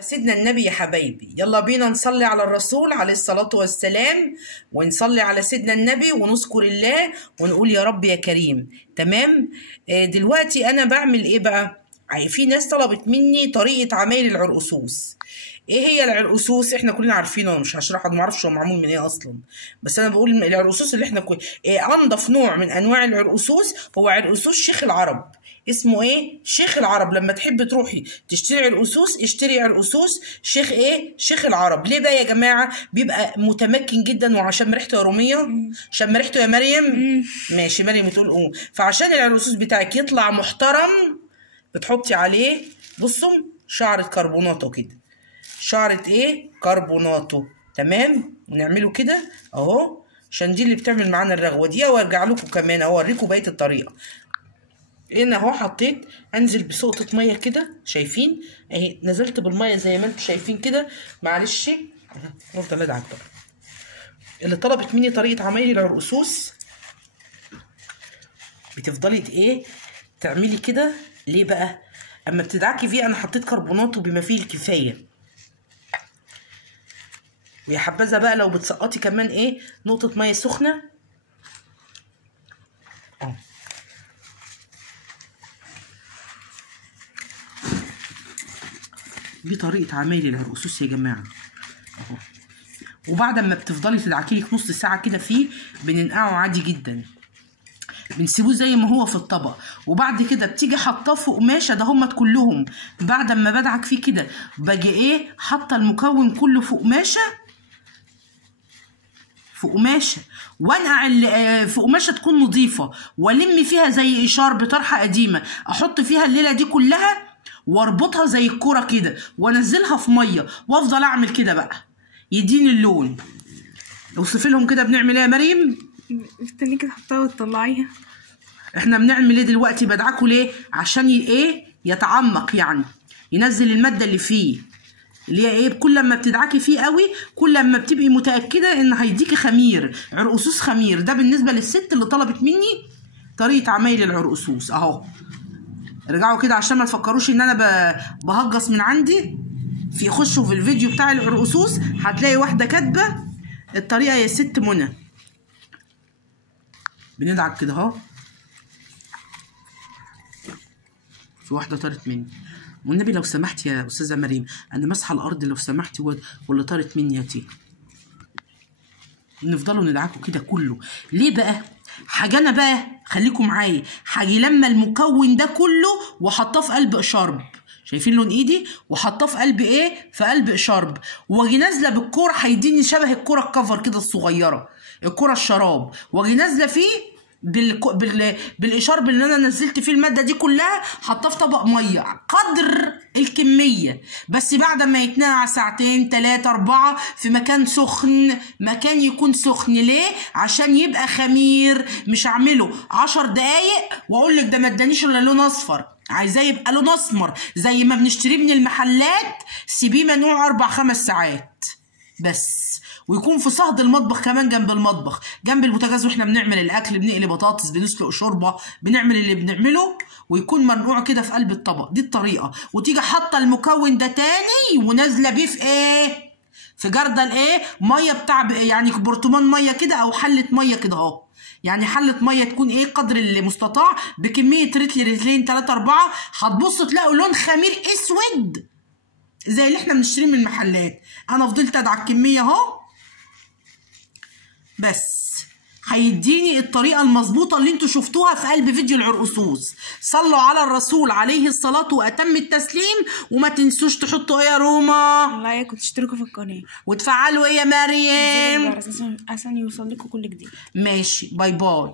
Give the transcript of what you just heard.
سيدنا النبي يا حبايبي، يلا بينا نصلي على الرسول عليه الصلاة والسلام، ونصلي على سيدنا النبي ونذكر الله ونقول يا رب يا كريم. تمام. دلوقتي انا بعمل ايه بقى؟ في ناس طلبت مني طريقة عمايل العرقسوس. ايه هي العرقسوس؟ احنا كلنا عارفينه، مش هشرحه، ما اعرفش هو معمول من ايه اصلا، بس انا بقول العرقسوس اللي احنا انضف نوع من انواع العرقسوس هو عرقسوس شيخ العرب. اسمه ايه؟ شيخ العرب. لما تحب تروحي تشتري عرقسوس اشتري عرقسوس شيخ ايه؟ شيخ العرب. ليه بقى يا جماعه؟ بيبقى متمكن جدا. وعشان ريحته يا روميه، شم ريحته يا مريم. ماشي، مريم بتقول فعشان العرقسوس بتاعك يطلع محترم بتحطي عليه بصوا شعرة كربوناتو كده، شعرة ايه؟ كربوناتو. تمام. ونعمله كده اهو عشان دي اللي بتعمل معانا الرغوه دي. وارجع لكم كمان اوريكم بقيه الطريقه. هنا اهو حطيت، انزل بسقطه ميه كده، شايفين اهي نزلت بالميه زي ما انتم شايفين كده. معلش افضل ادعك بقى. اللي طلبت مني طريقه عمايل العرقسوس بتفضلي ايه تعملي كده. ليه بقى؟ اما بتدعكي فيه انا حطيت كربوناتو بما فيه الكفايه. ويا حبذا بقى لو بتسقطي كمان ايه نقطه ميه سخنه دي طريقه عمايل العرقسوس يا جماعه اهو. وبعد ما بتفضلي تدعكي لك نص ساعه كده فيه بننقعه عادي جدا، بنسيبوه زي ما هو في الطبق. وبعد كده بتيجي حاطاه في قماشه، ده همت كلهم. بعد ما بدعك فيه كده باجي ايه حاطه المكون كله في قماشه، وانقع في قماشه تكون نظيفه، والم فيها زي اشار بطرحه قديمه، احط فيها الليله دي كلها واربطها زي الكوره كده وانزلها في ميه وافضل اعمل كده بقى يديني اللون. اوصفي لهم كده بنعمل ايه يا مريم؟ استنيكي تحطها وتطلعيها. احنا بنعمل ايه دلوقتي؟ بدعكه ليه؟ عشان ايه يتعمق، يعني ينزل الماده اللي فيه اللي هي ايه. كل ما بتدعكي فيه قوي كل ما بتبقي متاكده ان هيديكي خمير، عرقسوس خمير. ده بالنسبه للست اللي طلبت مني طريقه عمايل العرقسوس اهو. ارجعوا كده عشان ما تفكروش ان انا بهجص من عندي. خشوا في الفيديو بتاع العرقسوس هتلاقي واحده كاتبه الطريقه يا ست منى. بندعك كده اهو. في واحده طارت مني، والنبي لو سمحت يا استاذه مريم انا ماسحه الارض لو سمحتي، واللي طارت مني يا تي. نفضلوا ندعكوا كده كله. ليه بقى؟ حاجه بقى خليكم معايا. هاجي لما المكون ده كله وحطاه في قلب اشارب، شايفين لون ايدي؟ وحطاه في قلب ايه؟ في قلب اشارب. واجي نازله بالكوره هيديني شبه الكوره الكفر كده الصغيره، الكوره الشراب. واجي نازله فيه بالاشارب اللي انا نزلت فيه الماده دي كلها، حطاه في طبق ميه قدر الكميه، بس بعد ما يتنقع ساعتين 3 4 في مكان سخن. مكان يكون سخن. ليه؟ عشان يبقى خمير. مش اعمله 10 دقايق واقول لك ده ما ادانيش الا لون اصفر، عايزاه يبقى لون اسمر زي ما بنشتريه من المحلات. سيبيه منوع 4 5 ساعات بس. ويكون في صهد المطبخ كمان، جنب المطبخ جنب البوتاجاز واحنا بنعمل الاكل، بنقلي بطاطس، بنسلق شوربه، بنعمل اللي بنعمله، ويكون منقوع كده في قلب الطبق. دي الطريقه. وتيجي حاطه المكون ده تاني ونازله بيه في ايه؟ في جردل ايه؟ ميه بتاع يعني برطمان ميه كده او حله ميه كده اهو. يعني حله ميه تكون ايه قدر المستطاع بكميه رتلين 3 4. هتبصوا تلاقوا لون خمير اسود زي اللي احنا بنشتريه من المحلات. انا فضلت ادعك كميه اهو بس هيديني الطريقه المظبوطه اللي انتوا شفتوها في قلب فيديو العرقسوس. صلوا على الرسول عليه الصلاه واتم التسليم. وما تنسوش تحطوا ايه يا روما؟ لايك وتشتركوا في القناه وتفعلوا ايه يا مريم عشان يوصل لكم كل جديد. ماشي. باي باي.